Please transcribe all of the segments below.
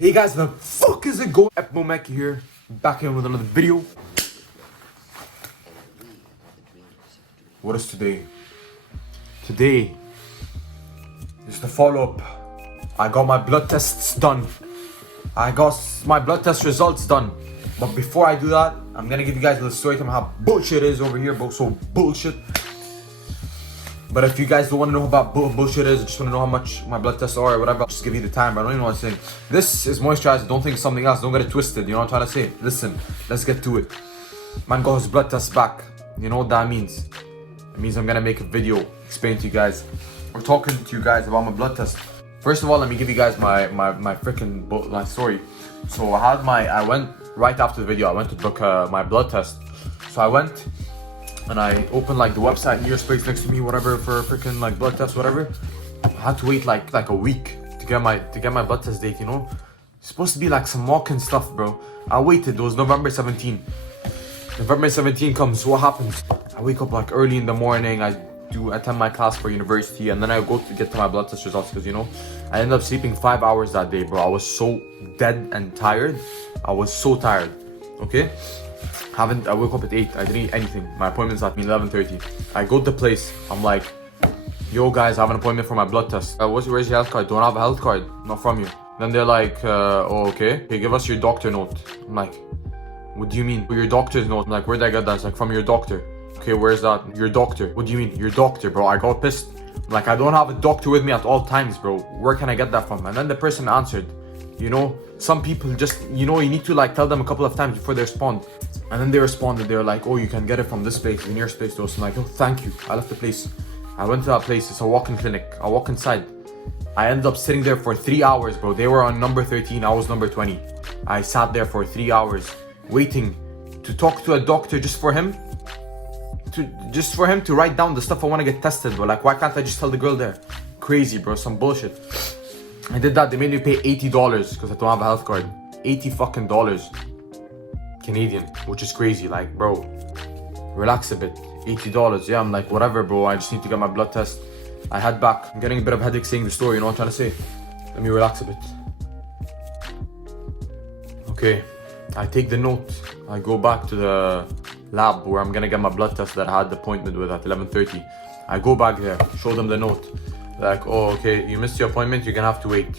Hey guys, the fuck is it going? Epmomek here, back in with another video. What is today? Today is the follow-up. I got my blood tests done. I got my blood test results done. But before I do that, I'm gonna give you guys a little story time how bullshit is over here, bro. So bullshit. But if you guys don't want to know about bullshit is, just want to know how much my blood tests are or whatever, I'll just give you the time, but I don't even know what I'm saying. This is moisturized, don't think something else, don't get it twisted, you know what I'm trying to say? Listen, let's get to it. Man got his blood test back. You know what that means? It means I'm gonna make a video, explain to you guys. I'm talking to you guys about my blood test. First of all, let me give you guys my freaking story. So I went right after the video, I went to book my blood test. So I went, and I opened like the website nearest place next to me, whatever, for a freaking like blood test, whatever. I had to wait like a week to get my blood test date, you know? It's supposed to be like some walk-in stuff, bro. I waited, it was November 17. November 17 comes, what happens? I wake up like early in the morning, I attend my class for university, and then I go to get to my blood test results, because you know, I ended up sleeping 5 hours that day, bro. I was so dead and tired. I was so tired, okay? I woke up at 8, I didn't eat anything. My appointment's at 11:30. I go to the place, I'm like, yo guys, I have an appointment for my blood test. Where's your health card? Don't have a health card, not from you. Then they're like, oh okay, give us your doctor note. I'm like, what do you mean? Your doctor's note? I'm like, where'd I get that? It's like, from your doctor. Okay, where's that? Your doctor. What do you mean? Your doctor, bro. I got pissed. I'm like, I don't have a doctor with me at all times, bro. Where can I get that from? And then the person answered, you know, some people just, you know, you need to like tell them a couple of times before they respond. And then they responded, they were like, oh, you can get it from this place, the nearest place to us. I'm like, oh, thank you. I left the place. I went to that place, it's a walk-in clinic. I walk inside. I ended up sitting there for 3 hours, bro. They were on number 13, I was number 20. I sat there for 3 hours, waiting to talk to a doctor just for him to write down the stuff I want to get tested, bro. Like, why can't I just tell the girl there? Crazy, bro, some bullshit. I did that, they made me pay $80 because I don't have a health card. $80 fucking Canadian, which is crazy. Like, bro, relax a bit. $80, yeah. I'm like, whatever, bro. I just need to get my blood test. I head back. I'm getting a bit of a headache saying the story, you know what I'm trying to say? Let me relax a bit. Okay, I take the note. I go back to the lab where I'm gonna get my blood test that I had the appointment with at 11:30. I go back there, show them the note. They're like, oh, okay, you missed your appointment, you're gonna have to wait.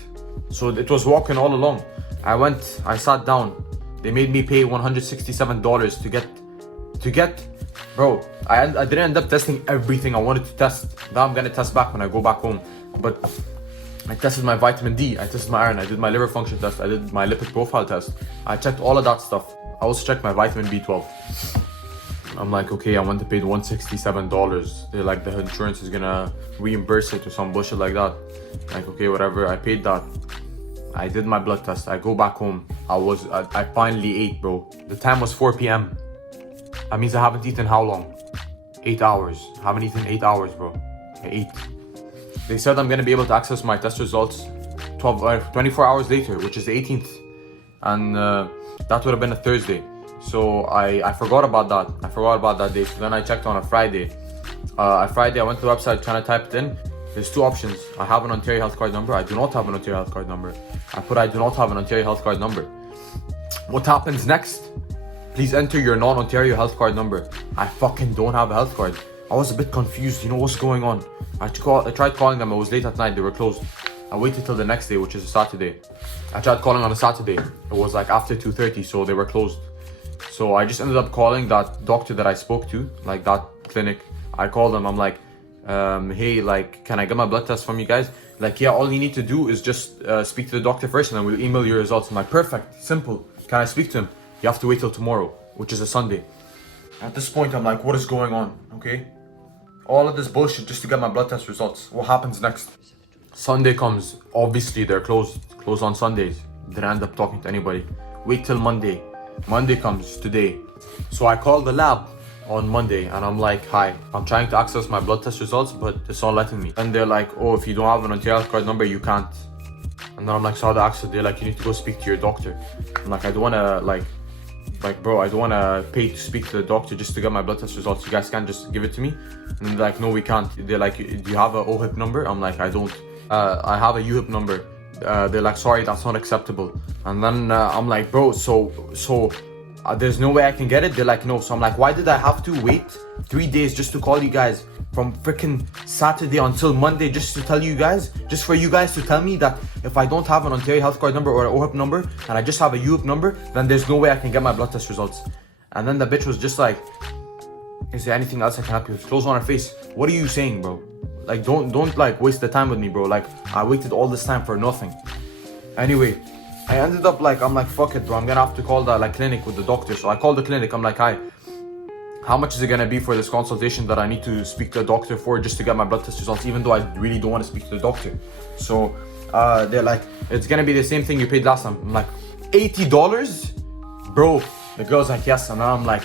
So it was walking all along. I sat down. They made me pay $167 to get, bro, I didn't end up testing everything I wanted to test. Now I'm gonna test back when I go back home. But I tested my vitamin D, I tested my iron, I did my liver function test, I did my lipid profile test. I checked all of that stuff. I also checked my vitamin B12. I'm like, okay, I want to pay the $167. They're like, the insurance is gonna reimburse it or some bullshit like that. Like, okay, whatever, I paid that. I did my blood test. I go back home. I finally ate, bro. The time was 4 p.m. That means I haven't eaten how long? 8 hours. I haven't eaten 8 hours, bro. I ate. They said I'm gonna be able to access my test results 24 hours later, which is the 18th. And that would have been a Thursday. So I forgot about that. I forgot about that day. So then I checked on a Friday. On Friday, I went to the website trying to type it in. There's two options. I have an Ontario health card number. I do not have an Ontario health card number. I do not have an Ontario health card number. What happens next? Please enter your non-Ontario health card number. I fucking don't have a health card. I was a bit confused. You know what's going on? I tried calling them. It was late at night. They were closed. I waited till the next day, which is a Saturday. I tried calling on a Saturday. It was like after 2:30, so they were closed. So I just ended up calling that doctor that I spoke to, like that clinic. I called them. I'm like, hey, like, can I get my blood test from you guys? Like, yeah, all you need to do is just speak to the doctor first, and then we'll email your results. I'm like, perfect, simple. Can I speak to him? You have to wait till tomorrow, which is a Sunday. At this point, I'm like, what is going on? Okay, all of this bullshit just to get my blood test results. What happens next? Sunday comes. Obviously, they're closed on Sundays. Didn't end up talking to anybody. Wait till Monday. Monday comes today. So I call the lab on Monday and I'm like, hi, I'm trying to access my blood test results, but it's not letting me. And they're like, oh, if you don't have an Ontario health card number, you can't. And then I'm like, so how to access it? They're like, you need to go speak to your doctor. I'm like, I don't want to like bro, I don't want to pay to speak to the doctor just to get my blood test results. You guys can't just give it to me. And they're like, no, we can't. They're like, do you have a OHIP number? I'm like, I don't. I have a UHIP number. they're like, sorry, that's not acceptable. And then I'm like, bro, so there's no way I can get it? They're like, no. So I'm like, why did I have to wait 3 days just to call you guys from freaking Saturday until Monday just to tell you guys, just for you guys to tell me that if I don't have an Ontario health card number or an OHIP number and I just have a UHIP number, then there's no way I can get my blood test results. And then the bitch was just like, is there anything else I can help you with? Clothes on her face. What are you saying, bro? Like, don't like waste the time with me, bro. Like, I waited all this time for nothing. Anyway, I ended up like, I'm like, fuck it, bro. I'm gonna have to call the like clinic with the doctor. So I called the clinic. I'm like, hi, how much is it gonna be for this consultation that I need to speak to a doctor for just to get my blood test results, even though I really don't want to speak to the doctor? So they're like, it's gonna be the same thing you paid last time. I'm like, $80? Bro, the girl's like, yes. And I'm like,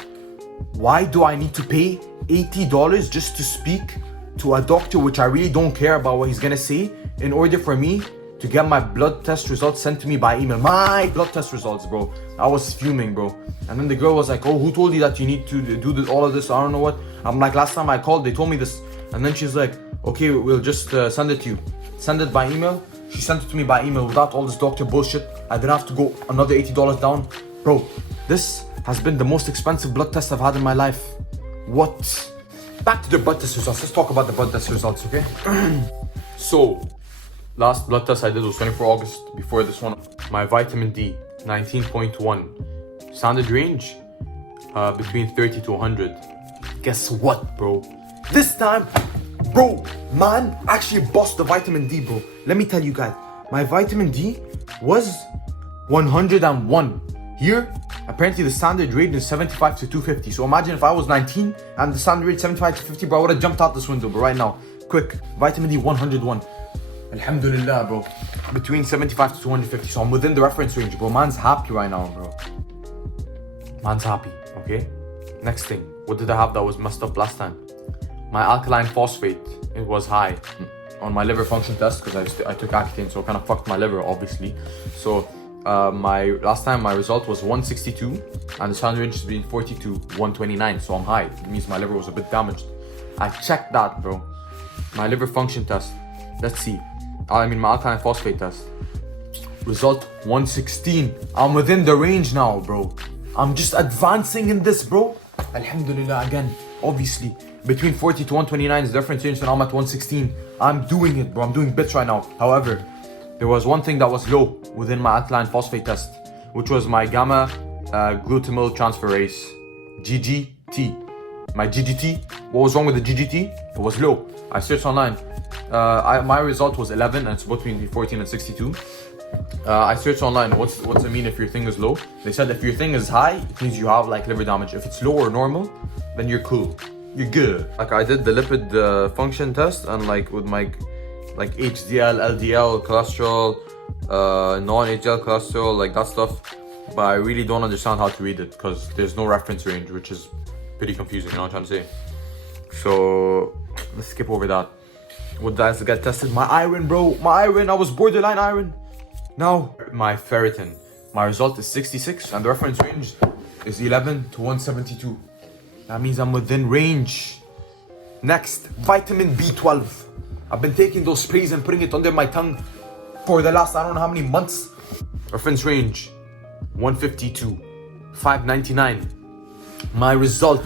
why do I need to pay $80 just to speak to a doctor which I really don't care about what he's gonna say in order for me to get my blood test results sent to me by email? My blood test results, bro. I was fuming, bro. And then the girl was like, oh, who told you that you need to do this, all of this? I don't know what. I'm like, last time I called, they told me this. And then she's like, okay, we'll just send it to you. Send it by email. She sent it to me by email without all this doctor bullshit. I didn't have to go another $80 down. Bro, this has been the most expensive blood test I've had in my life. What? Back to the blood test results. Let's talk about the blood test results, okay? So, last blood test I did was 24 August, before this one. My vitamin D, 19.1. Standard range, between 30 to 100. Guess what, bro? This time, bro, man actually bossed the vitamin D, bro. Let me tell you guys, my vitamin D was 101. Here, apparently the standard rate is 75 to 250. So imagine if I was 19 and the standard rate 75 to 50, bro, I would have jumped out this window, bro, right now. Quick, vitamin D 101. Alhamdulillah, bro. Between 75 to 250. So I'm within the reference range, bro. Man's happy right now, bro. Man's happy, okay? Next thing, what did I have that was messed up last time? My alkaline phosphate, it was high on my liver function test because I took Accutane, so it kind of fucked my liver, obviously. So my last time my result was 162 and the standard range is between 40 to 129, so I'm high. It means my liver was a bit damaged. I checked that, bro. My liver function test, let's see. I mean my alkaline phosphate test. Result 116. I'm within the range now, bro. I'm just advancing in this, bro. Alhamdulillah, again, obviously. Between 40 to 129 is the difference range, so I'm at 116. I'm doing it, bro. I'm doing bits right now. However, there was one thing that was low within my alkaline phosphate test, which was my gamma glutamyl transferase, GGT. My GGT, what was wrong with the GGT? It was low. I searched online. My result was 11 and it's between 14 and 62. I searched online, what's it mean if your thing is low? They said if your thing is high, it means you have like liver damage. If it's low or normal, then you're cool. You're good. Like I did the lipid function test and like with my like HDL, LDL, cholesterol, non-HDL cholesterol, like that stuff. But I really don't understand how to read it because there's no reference range, which is pretty confusing, you know what I'm trying to say? So let's skip over that. What does get tested? My iron, bro. My iron, I was borderline iron. Now, my ferritin. My result is 66 and the reference range is 11 to 172. That means I'm within range. Next, vitamin B12. I've been taking those sprays and putting it under my tongue for the last I don't know how many months. Reference range 152, 599. My result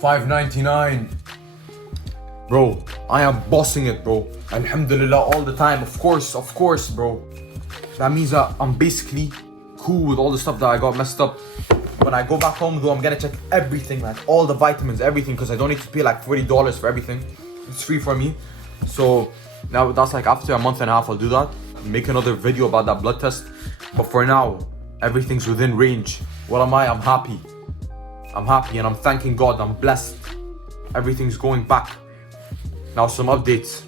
599. Bro, I am bossing it, bro. Alhamdulillah, all the time. Of course, bro. That means I'm basically cool with all the stuff that I got messed up. When I go back home, though, I'm gonna check everything, like all the vitamins, everything, because I don't need to pay like $40 for everything. It's free for me. So now that's like after a month and a half, I'll do that. Make another video about that blood test. But for now, everything's within range. What am I? I'm happy. I'm happy and I'm thanking God. I'm blessed. Everything's going back. Now some updates.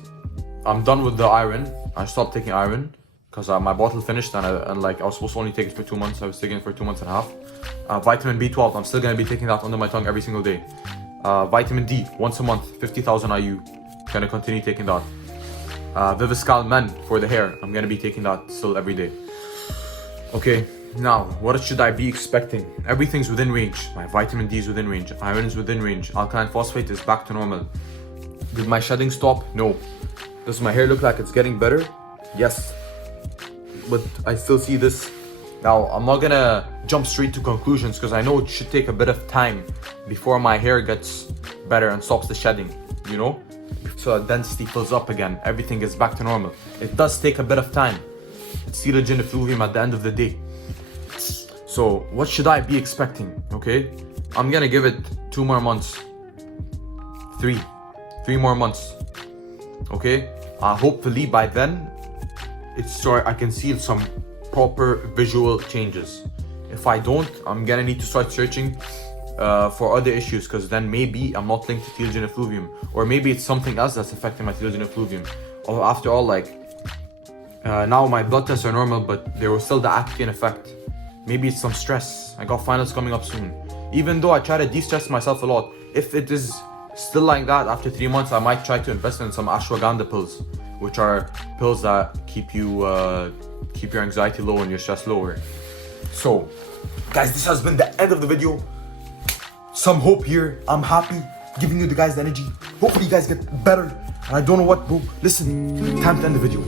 I'm done with the iron. I stopped taking iron because my bottle finished and like I was supposed to only take it for 2 months. I was taking it for 2 months and a half. Vitamin B12, I'm still gonna be taking that under my tongue every single day. Vitamin D, once a month, 50,000 IU. Gonna continue taking that. Viviscal Men for the hair, I'm gonna be taking that still every day. Okay, now what should I be expecting? Everything's within range. My vitamin D is within range. Iron is within range. Alkaline phosphate is back to normal. Did my shedding stop? No. Does my hair look like it's getting better? Yes, but I still see this. Now, I'm not gonna jump straight to conclusions because I know it should take a bit of time before my hair gets better and stops the shedding, you know? So that density fills up again, everything gets back to normal. It does take a bit of time. It's Telogen Effluvium at the end of the day. So what should I be expecting, okay? I'm gonna give it 2 more months. 3 more months, okay? Hopefully by then, I can see some proper visual changes. If I don't, I'm gonna need to start searching for other issues, because then maybe I'm not linked to telogen effluvium, or maybe it's something else that's affecting my telogen effluvium. Or after all, like now my blood tests are normal, but there was still the actinic effect. Maybe it's some stress. I got finals coming up soon. Even though I try to de-stress myself a lot, if it is still like that after 3 months, I might try to invest in some ashwagandha pills, which are pills that keep your anxiety low and your stress lower. So, guys, this has been the end of the video. Some hope here. I'm happy giving you the guys the energy. Hopefully you guys get better. And I don't know what, bro. Listen, time to end the video.